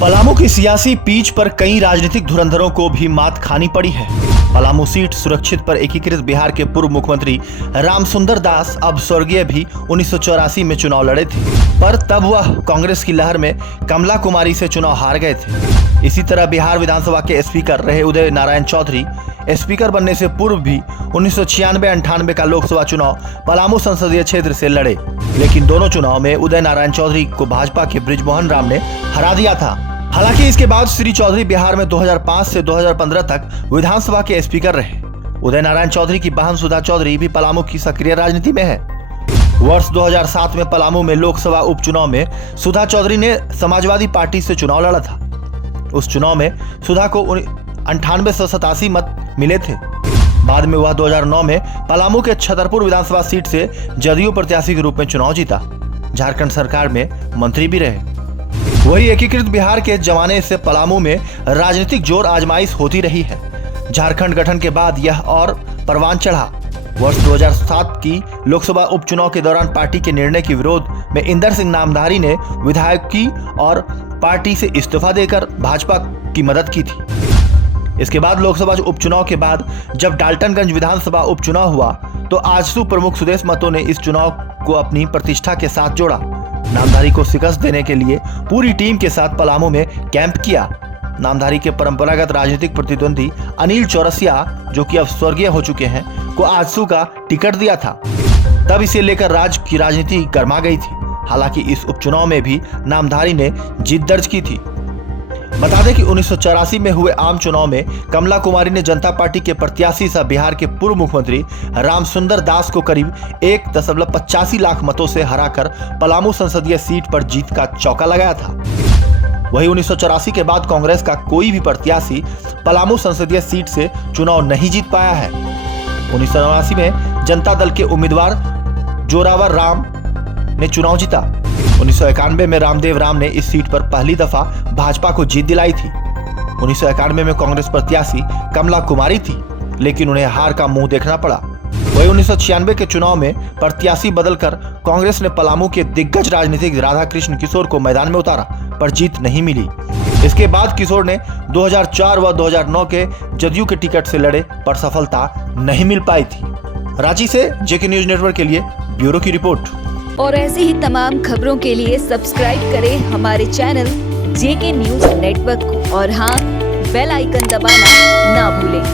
पलामू की सियासी पीच पर कई राजनीतिक धुरंधरों को भी मात खानी पड़ी है। पलामू सीट सुरक्षित पर एकीकृत बिहार के पूर्व मुख्यमंत्री रामसुंदर दास अब स्वर्गीय भी 1984 में चुनाव लड़े थे, पर तब वह कांग्रेस की लहर में कमला कुमारी से चुनाव हार गए थे। इसी तरह बिहार विधानसभा के स्पीकर रहे उदय नारायण चौधरी स्पीकर बनने से पूर्व भी 1996-98 का लोकसभा चुनाव पलामू संसदीय क्षेत्र से लड़े, लेकिन दोनों चुनाव में उदय नारायण चौधरी को भाजपा के बृजमोहन राम ने हरा दिया था। हालांकि इसके बाद श्री चौधरी बिहार में 2005 से 2015 तक विधानसभा के स्पीकर रहे। उदय नारायण चौधरी की बहन सुधा चौधरी भी पलामू की सक्रिय राजनीति में है। वर्ष 2007 में पलामू में लोकसभा उपचुनाव में सुधा चौधरी ने समाजवादी पार्टी से चुनाव लड़ा था। उस चुनाव में सुधा को 9887 मत मिले थे। बाद में वह 2009 में पलामू के छतरपुर विधानसभा सीट से जदयू प्रत्याशी के रूप में चुनाव जीता। झारखंड सरकार में मंत्री भी रहे। वही एकीकृत बिहार के जमाने से पलामू में राजनीतिक जोर आजमाइश होती रही है। झारखंड गठन के बाद यह और परवान चढ़ा। वर्ष 2007 की लोकसभा उपचुनाव के दौरान पार्टी के निर्णय के विरोध में इंदर सिंह नामधारी ने विधायक की और पार्टी से इस्तीफा देकर भाजपा की मदद की थी। इसके बाद लोकसभा उपचुनाव के बाद जब डाल्टनगंज विधानसभा उपचुनाव हुआ तो आजसू प्रमुख सुदेश महतो ने इस चुनाव को अपनी प्रतिष्ठा के साथ जोड़ा। नामधारी को शिकस्त देने के लिए पूरी टीम के साथ पलामू में कैंप किया। नामधारी के परंपरागत राजनीतिक प्रतिद्वंदी अनिल चौरसिया, जो कि अब स्वर्गीय हो चुके हैं, को आजसू का टिकट दिया था। तब इसे लेकर राज्य की राजनीति गर्मा गई थी। हालांकि इस उपचुनाव में भी नामधारी ने जीत दर्ज की थी। बता दें कि 1984 में हुए आम चुनाव में कमला कुमारी ने जनता पार्टी के प्रत्याशी सह बिहार के पूर्व मुख्यमंत्री रामसुंदर दास को करीब 1.85 लाख मतों से हराकर पलामू संसदीय सीट पर जीत का चौका लगाया था। वही 1984 के बाद कांग्रेस का कोई भी प्रत्याशी पलामू संसदीय सीट से चुनाव नहीं जीत पाया है। 1989 में जनता दल के उम्मीदवार जोरावर राम ने चुनाव जीता। 1991 में रामदेव राम ने इस सीट पर पहली दफा भाजपा को जीत दिलाई थी। 1991 में कांग्रेस प्रत्याशी कमला कुमारी थी, लेकिन उन्हें हार का मुंह देखना पड़ा। वही 1996 के चुनाव में प्रत्याशी बदलकर कांग्रेस ने पलामू के दिग्गज राजनीतिक राधा कृष्ण किशोर को मैदान में उतारा, पर जीत नहीं मिली। इसके बाद किशोर ने 2004 व 2009 के जदयू के टिकट से लड़े, पर सफलता नहीं मिल पाई थी। रांची से जेके न्यूज नेटवर्क के लिए ब्यूरो की रिपोर्ट। और ऐसे ही तमाम खबरों के लिए सब्सक्राइब करें हमारे चैनल जेके न्यूज नेटवर्क को, और हाँ, बेल आइकन दबाना ना भूलें।